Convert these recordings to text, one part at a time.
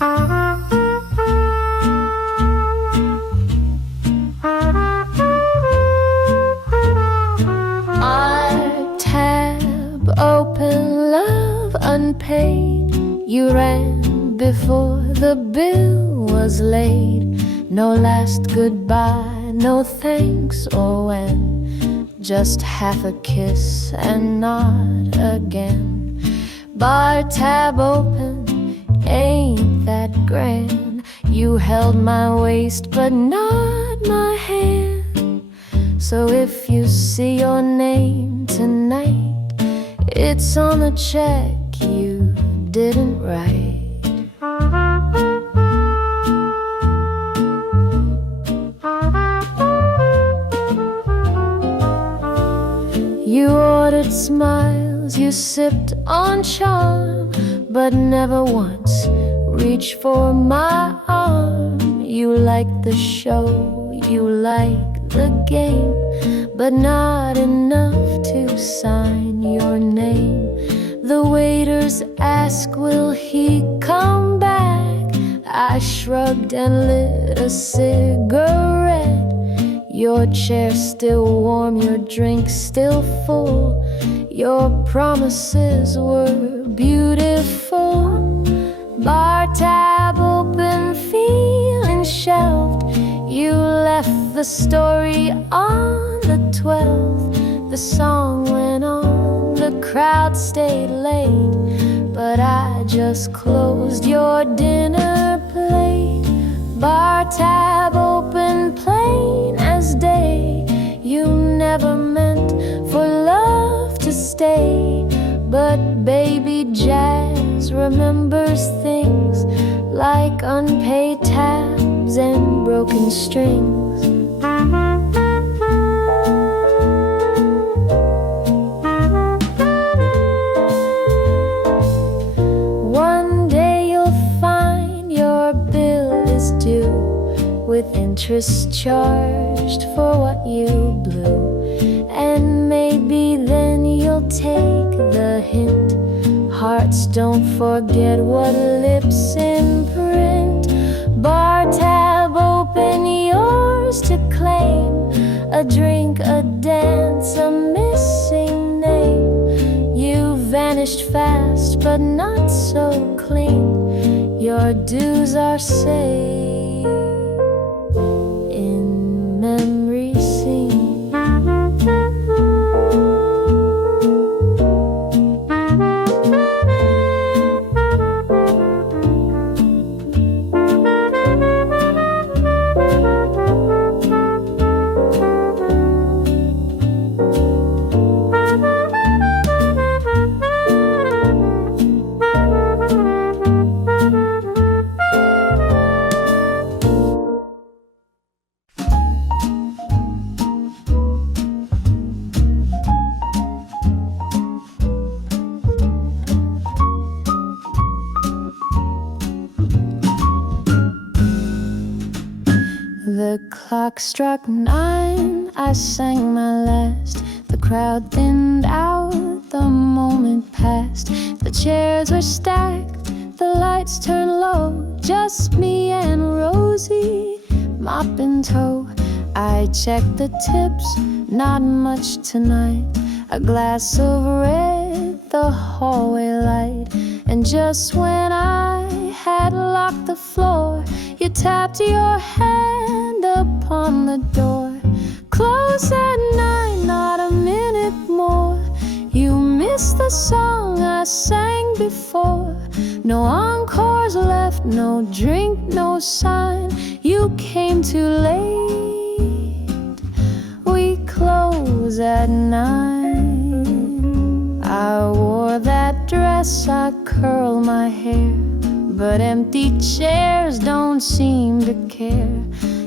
Our tab open, love unpaid. You ran before the bill was laid. No last goodbye, no thanks or when, just half a kiss and not again. Bar tab open, ain't that grand? You held my waist but not my hand. So if you see your name tonight, it's on the check you didn't write. You ordered smiles, you sipped on charm, but never once reached for my arm. You liked the show, you liked the game, but not enough to sign your name. The waiters ask, will he come back? I shrugged and lit a cigarette. Your chair still warm, your drink still full. Your promises were beautiful. Bar tab open, feeling shelved. You left the story on the 12th. The song went on, the crowd stayed late, but I just closed your dinner plate. Bar tab open, plain as day. You never meant for love to stay, but baby jazz remembers things like unpaid tabs and broken strings. One day you'll find your bill is due, with interest charged for what you blew. And maybe then you'll take the hint. Hearts don't forget what lips imprint. Bar tab open, yours to claim. A drink, a dance, a missing name. You vanished fast, but not so clean. Your dues are saved in memory scene. The clock struck 9, I sang my last. The crowd thinned out, the moment passed. The chairs were stacked, the lights turned low. Just me and Rosie, mop in tow. I checked the tips, not much tonight. A glass of red, the hallway light. And just when I had locked the floor, you tapped your hand upon the door. Close at 9, not a minute more. You missed the song I sang before. No encores left, no drink, no sign. You came too late. We close at 9. I wore that dress, I curled my hair, but empty chairs don't seem to care.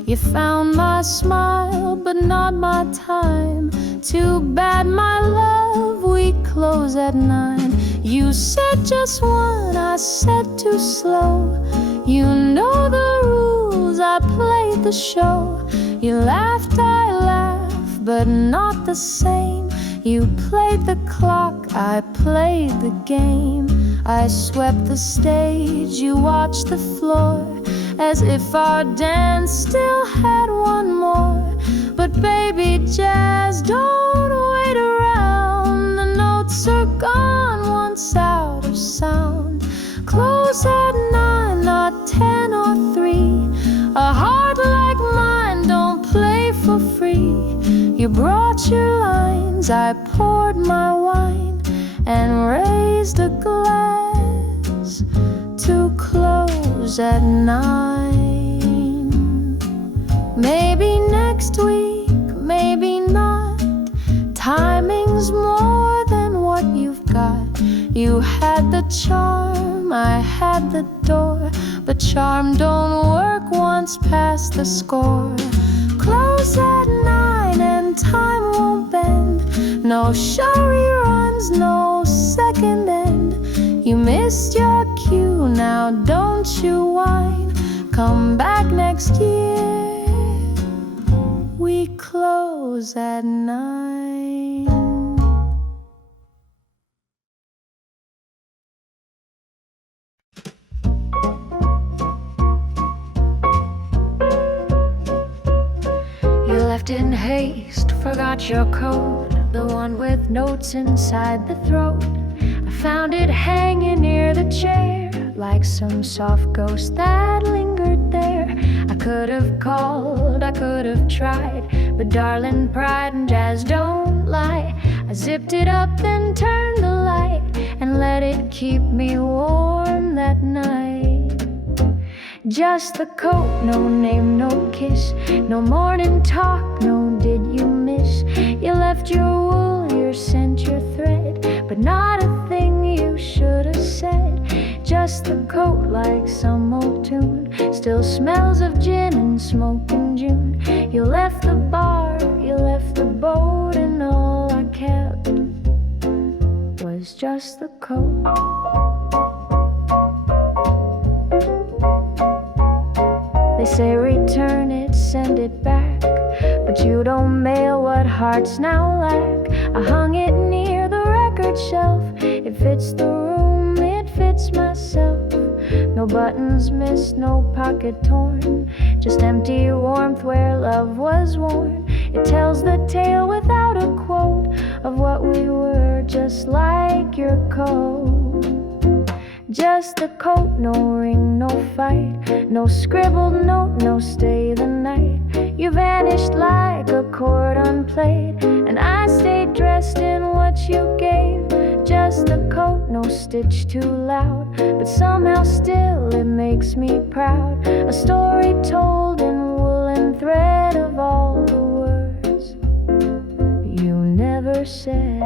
You found my smile, but not my time. Too bad, my love, we close at 9. You said just one, I said too slow. You know the rules, I played the show. You laughed, I laughed, but not the same. You played the clock, I played the game. I swept the stage, you watched the floor, as if our dance still had one more. But baby, jazz don't wait around. The notes are gone once out of sound. Close at 9, not 10 or 3. A heart like mine don't play for free. You brought your lines, I poured my wine, and raised a glass to close at 9. Maybe next week, maybe not. Timing's more than what you've got. You had the charm, I had the door, but charm don't work once past the score. Close at 9 and time won't bend. No show reruns, no second end. You missed your cue, now don't you whine. Come back next year, we close at 9. You left in haste, forgot your code, the one with notes inside the throat. I found it hanging near the chair, like some soft ghost that lingered there. I could have called, I could have tried, but darling, pride and jazz don't lie. I zipped it up, then turned the light, and let it keep me warm that night. Just the coat, no name, no kiss, no morning talk, no did you miss. You left your wool, your scent, your thread, but not a thing you should have said. Just the coat, like some old tune, still smells of gin and smoke in June. You left the bar, you left the boat, and all I kept was just the coat. They say return it, send it back, but you don't mail what hearts now lack. I hung it near the record shelf. It fits the room, it fits myself. No buttons missed, no pocket torn, just empty warmth where love was worn. It tells the tale without a quote of what we were, just like your coat. Just the coat, no ring, no fight, no scribbled note, no stay the night. You vanished like a chord unplayed, and I stayed dressed in what you gave. Just the coat, no stitch too loud, but somehow still it makes me proud. A story told in woolen thread of all the words you never said.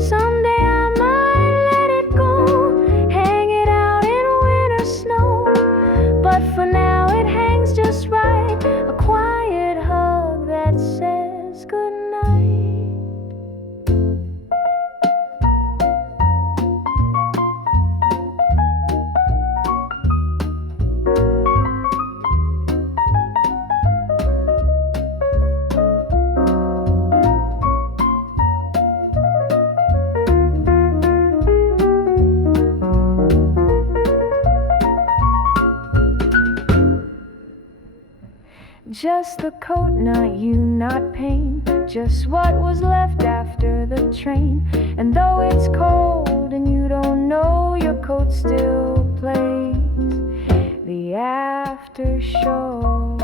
Someday I might let it go, hang it out in winter snow, but for now it hangs just right, a quiet hug that says goodnight. Just the coat, not you, not pain, just what was left after the train. And though it's cold and you don't know, your coat still plays the after show.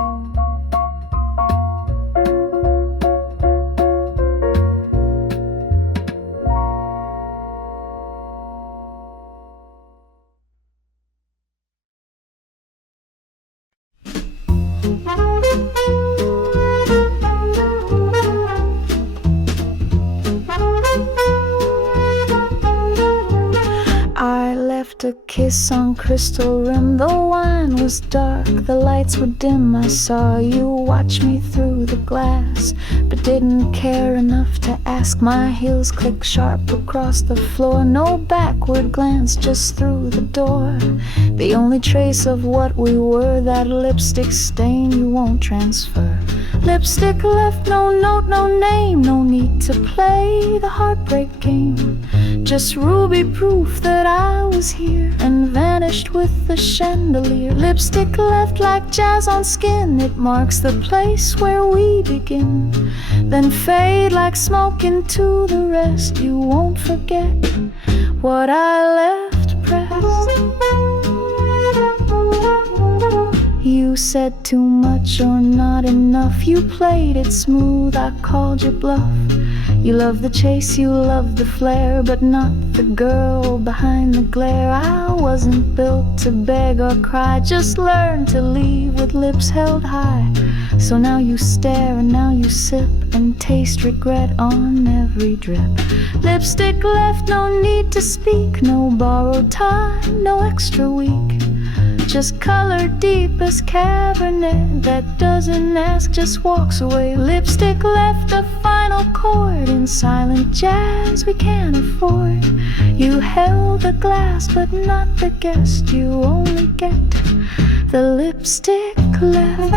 left a kiss on crystal rim. The wine was dark, the lights were dim. I saw you watch me through the glass, but didn't care enough to ask. My heels clicked sharp across the floor. No backward glance, just through the door. The only trace of what we were, that lipstick stain you won't transfer. Lipstick left, no note, no name. No need to play the heartbreak game. Just ruby proof that I was here, and vanished with the chandelier. Lipstick left like jazz on skin. It marks the place where we begin, then fade like smoke into the rest. You won't forget what I left pressed. You said too much or not enough. You played it smooth, I called your bluff. You love the chase, you love the flare, but not the girl behind the glare. I wasn't built to beg or cry, just learned to leave with lips held high. So now you stare and now you sip and taste regret on every drip. Lipstick left, no need to speak. No borrowed time, no extra week. Just color deep as Cabernet that doesn't ask, just walks away. Lipstick left a final chord in silent jazz we can't afford. You held the glass but not the guest. You only get the lipstick left.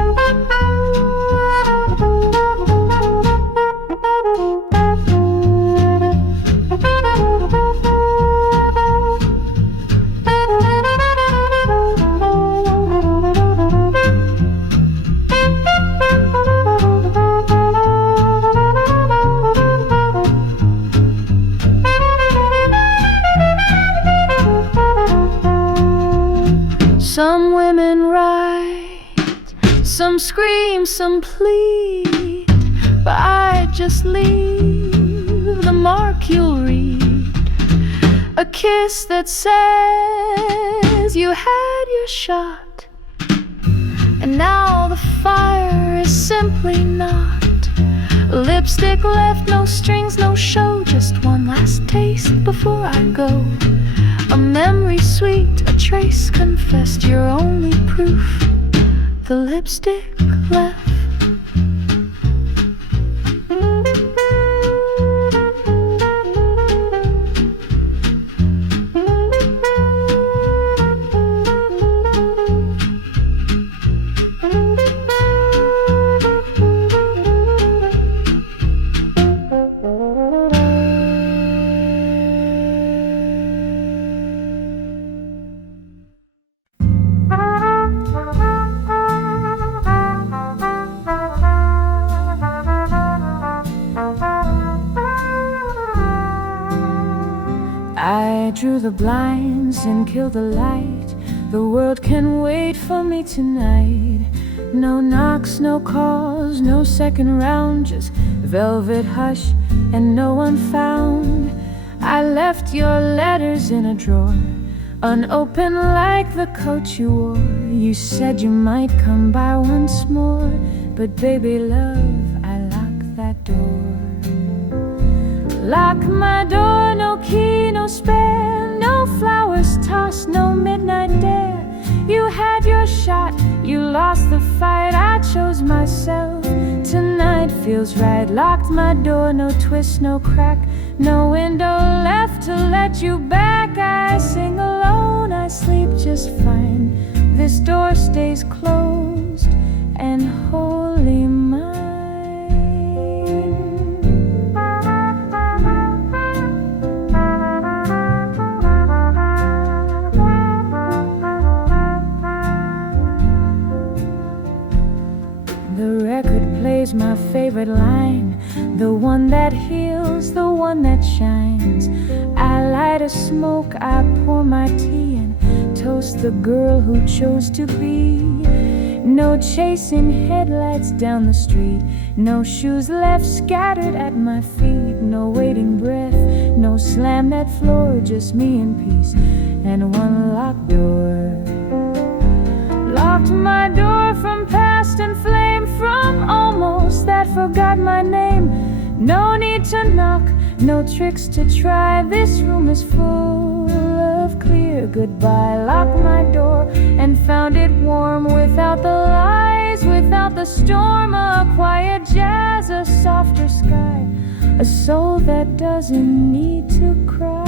Some women write, some scream, some plead, but I just leave the mark you'll read. A kiss that says you had your shot, and now the fire is simply not. Lipstick left, no strings, no show, just one last taste before I go. A memory sweet, a trace confessed, your only proof, the lipstick left. I drew the blinds and killed the light. The world can wait for me tonight. No knocks, no calls, no second round, just velvet hush and no one found. I left your letters in a drawer, unopened like the coat you wore. You said you might come by once more, but baby love, I locked that door. Lock my door, no key, no spare, no flowers tossed, no midnight dare. You had your shot, you lost the fight, I chose myself. Tonight feels right. Locked my door, no twist, no crack, no window left to let you back. I sing alone, I sleep just fine. This door stays closed and wholly mine. The record plays my favorite line, the one that heals, the one that shines. I light a smoke, I pour my tea and toast the girl who chose to be. No chasing headlights down the street, no shoes left scattered at my feet, no waiting breath, no slam that floor, just me in peace and one locked door. Locked my door from past and flame, from almost that forgot my name. No need to knock, no tricks to try, this room is full of clear their goodbye, locked my door and found it warm without the lies, without the storm. A quiet jazz, a softer sky, a soul that doesn't need to cry.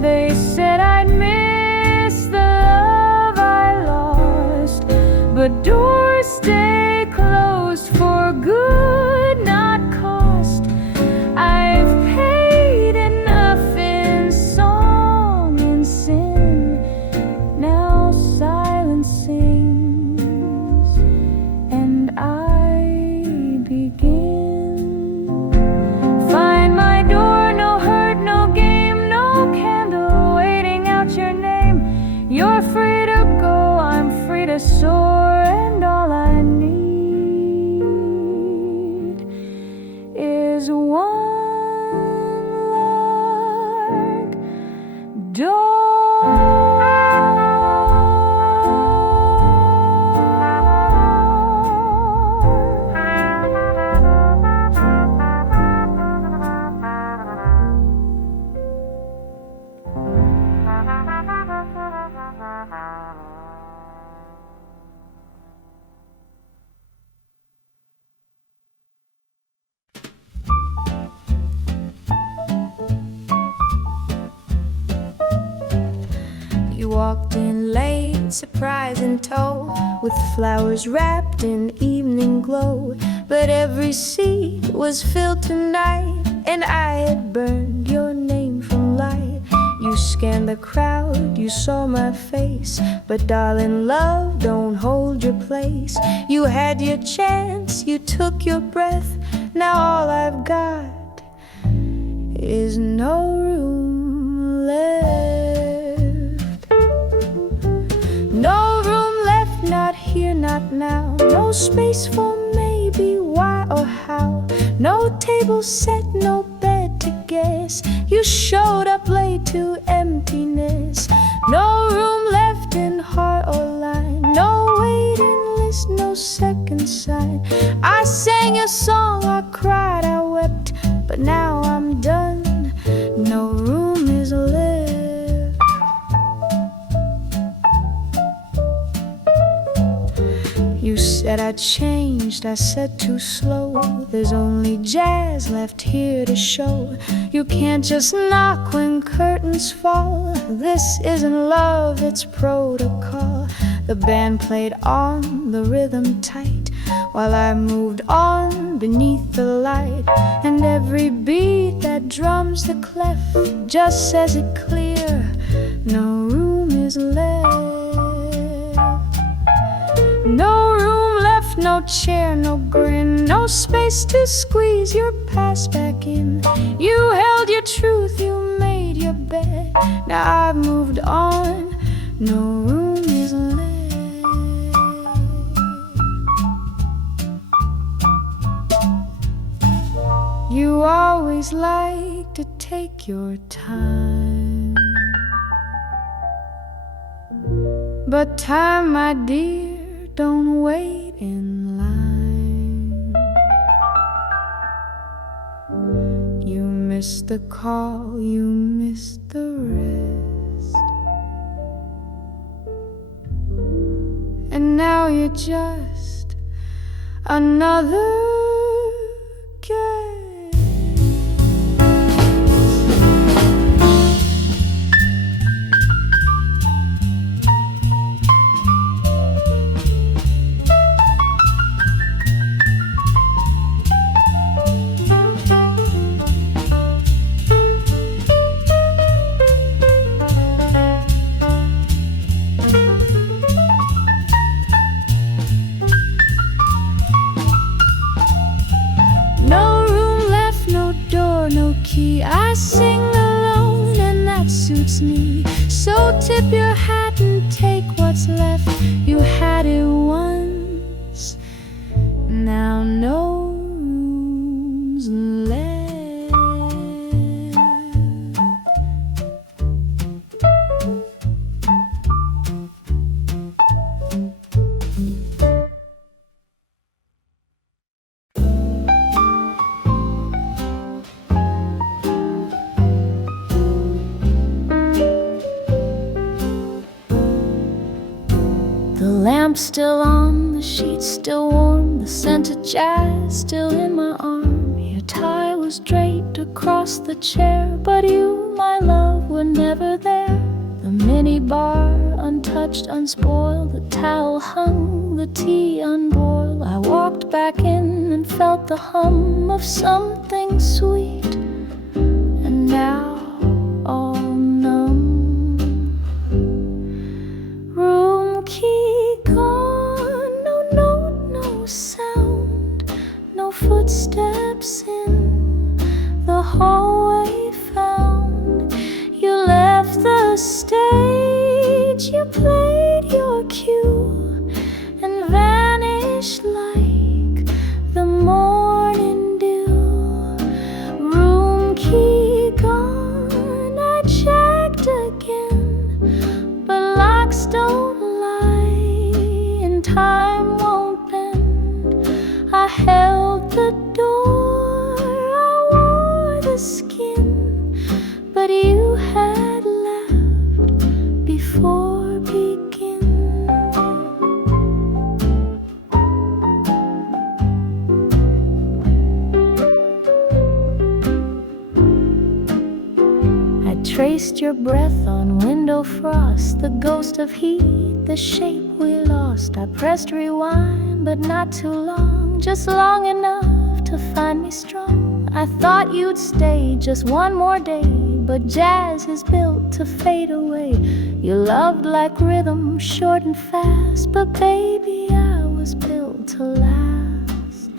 They said I'd miss the love I lost, but doors stay closed for good, not cost. I've paid enough in song and sin. Now silence sings and I begin. Find my door, no hurt, no game, no candle waiting out your name. You're free to go, I'm free to soar, and all I need is one lark door. You walked in late, surprise in tow, with flowers wrapped in evening glow. But every seat was filled tonight, and I had burned your name from light. You scanned the crowd, you saw my face, but darling, love don't hold your place. You had your chance, you took your breath. Now all I've got is no room left. No room left, not here, not now. No space for maybe, why or how. No table set, no bed to guess. You showed up late to emptiness. No room left in heart or line. No waiting list, no second sign. I sang a song, I cried, I wept, but now I'm done. No room is left. You said I changed, I said too slow. There's only jazz left here to show. You can't just knock when curtains fall. This isn't love, it's protocol. The band played on, the rhythm tight, while I moved on beneath the light. And every beat that drums the clef just says it clear, no room is left. No room left, no chair, no grin, no space to squeeze your past back in. You held your truth, you made your bed. Now I've moved on, no room is left. You always like to take your time, but time, my dear, don't wait in line. You missed the call, you missed the rest, and now you're just another guest. I sing alone and that suits me. So tip your hat and take what's left. You had it once, now no room's left. still on, the sheets still warm, the scent of jazz still in my arm. Your tie was draped across the chair, but you, my love, were never there. The minibar, untouched, unspoiled, the towel hung, the tea unboiled. I walked back in and felt the hum of something sweet, and now all numb. Room key gone, no note, no sound, no footsteps in the hallway found. You left the stage, you played your cue, and vanished like the morning dew. Room key gone, I checked again, but locks don't lie and time won't bend. I held the door, I wore the skin, but you had left before begin. I traced your breath on window frost, the ghost of heat, the shape we lost. I pressed rewind, but not too long, just long enough to find me strong. I thought you'd stay just one more day, but jazz is built to fade away. You loved like rhythm, short and fast, but baby, I was built to last.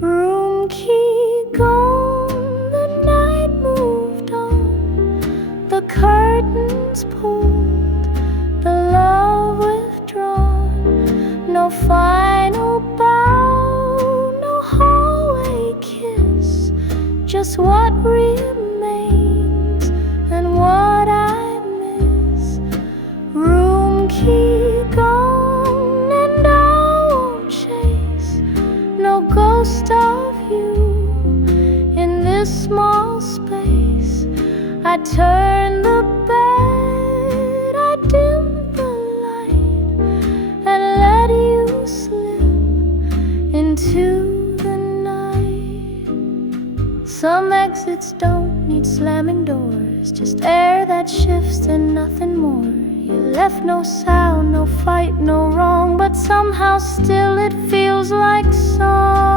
Room key gone, the night moved on, the curtains pulled, the love withdrawn. No final bow, no hallway kiss, just what remains and what I miss. Room key gone, and I won't chase no ghost of you in this small space. I turned the bed, I dimmed the light, and let you slip into the night. Some exits don't need slamming doors, just air that shifts and nothing more. You left no sound, no fight, no wrong, but somehow still it feels like song.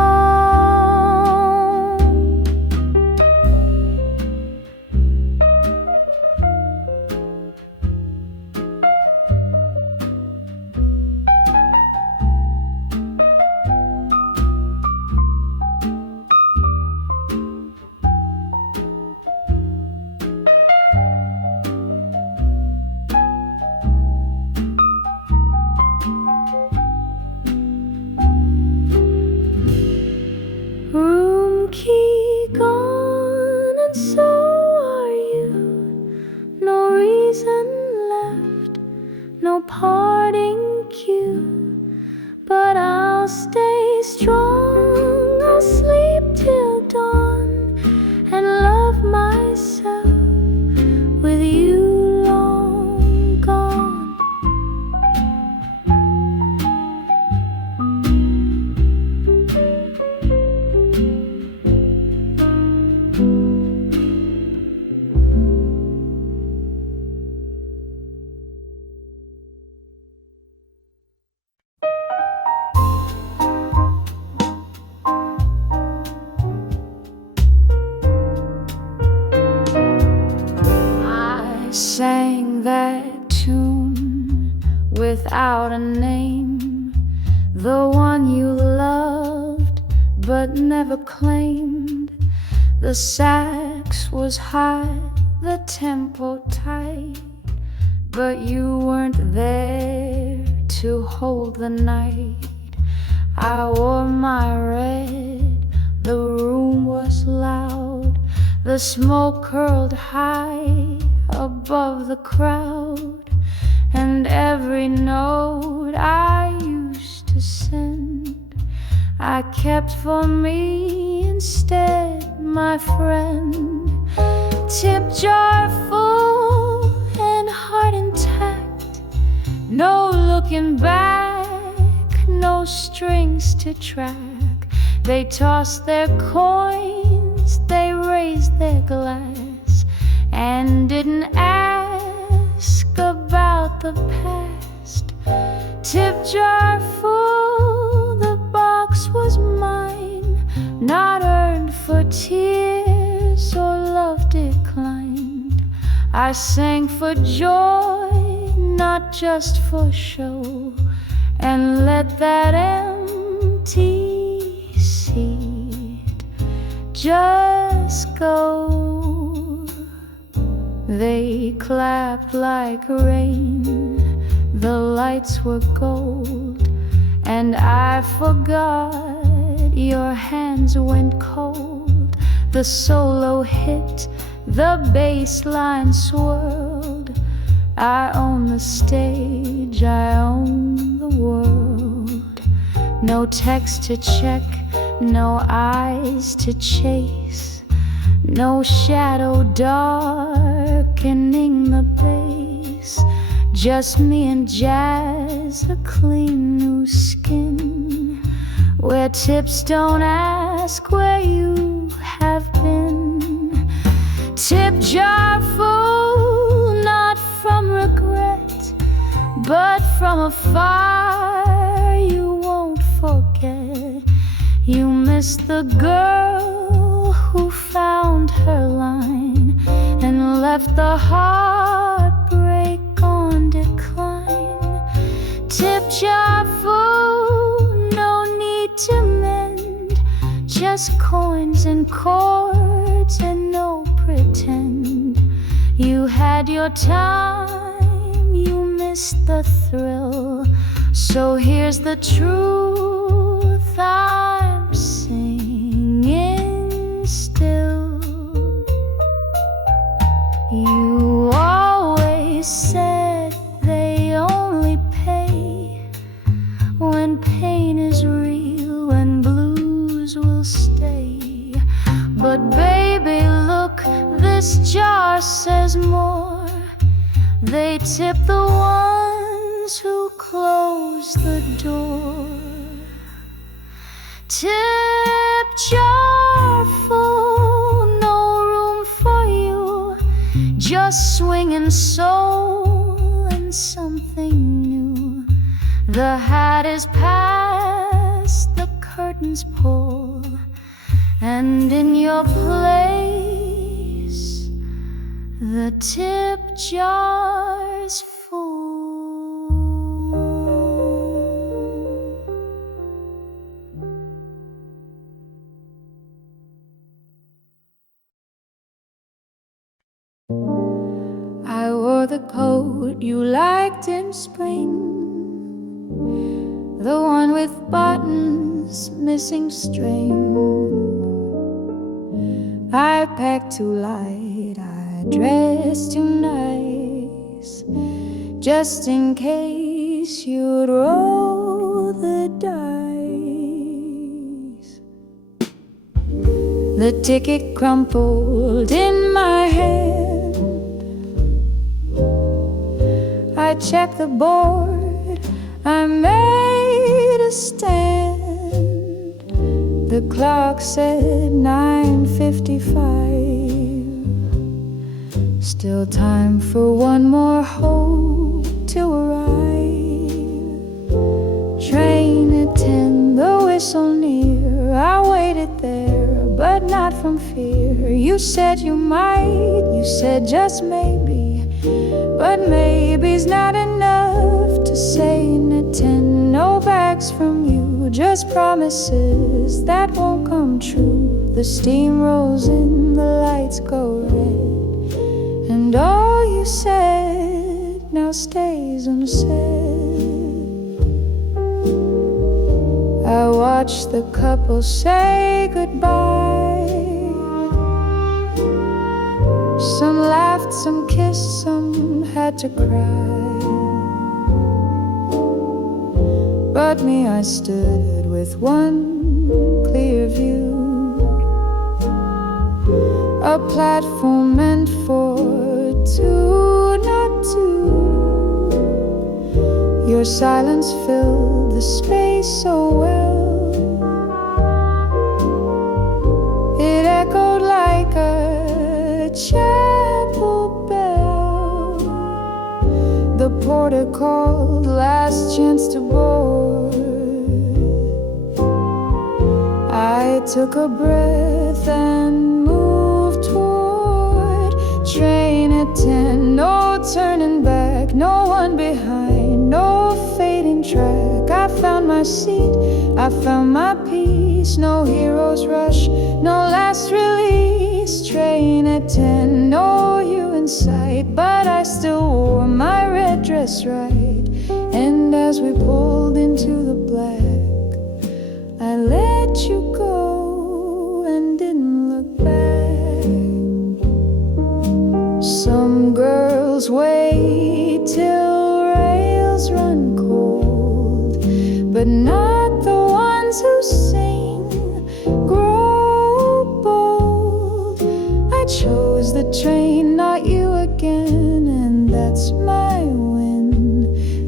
Room key gone, and so are you. No reason left, no parting cue, but I'll stay strong. I'll sleep till dawn and love myself with you long gone. I sang that tune without a name, the one you loved but never claimed. The sax was high, the tempo tight, but you weren't there to hold the night. I wore my red, the room was loud, the smoke curled high above the crowd, and every note I used to send I kept for me instead, my friend. Tip jar full and heart No looking back, no strings to track. They tossed their coins, they raised their glass, and didn't ask about the past. Tip jar full, the box was mine, not earned for tears or love declined. I sang for joy, not just for show, and let that empty seat just go. They clapped like rain, the lights were gold, and I forgot your hands went cold. The solo hit, the bass line swirled. I own the stage, I own the world. No text to check, no eyes to chase, no shadow darkening the bass. Just me and jazz, a clean new skin, where tips don't ask where you have been. Tip jar full, not from regret, but from a fire you won't forget. You missed the girl who found her line and left the heartbreak on decline. Tip jar full, no need to mend, just coins and chords and no pretend. You had your time, you missed the thrill, so here's the truth I'm singing still. You always said they only pay when pain is real, when blues will stay. But baby, look, this jar says more. They tip the ones who close the door. Tip jar full, no room for you, just swinging soul and something new. The hat is past, the curtains pull, and in your place the tip jar's full. I wore the coat you liked in spring, the one with buttons missing string. I packed too light, I dressed too nice, just in case you'd roll the dice. The ticket crumpled in my hand, I checked the board, I made a stand. The clock said 9:55. Still time for one more hope to arrive. Train at 10, the whistle near. I waited there, but not from fear. You said you might, you said just maybe, but maybe's not enough to say at 10. No bags from you, just promises that won't come true. The steam rolls in, the lights go red, and all you said now stays unsaid. I watched the couple say goodbye. Some laughed, some kissed, some had to cry. But me, I stood with one clear view, a platform meant for two, not two. Your silence filled the space so well. It echoed like a chapel bell. The porter called, last chance to board. I took a breath and moved toward train at 10. No turning back, no one behind, no fading track. I found my seat, I found my peace. No hero's rush, no last release. Train at 10, no you in sight, but I still wore my red dress right. And as we pulled into the black, I let you go and didn't look back. Some girls wait till rails run cold, but not the ones who sing, grow bold. I chose the train, not you again, and that's my win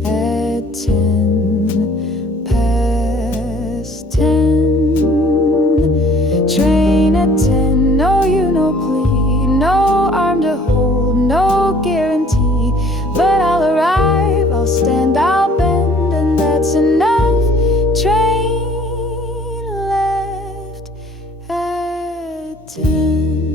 at 10:10. Train at 10, no you, no plea, no arm to hold, no guarantee. But I'll arrive, I'll stand, I'll bend, and that's enough. Train left at 10.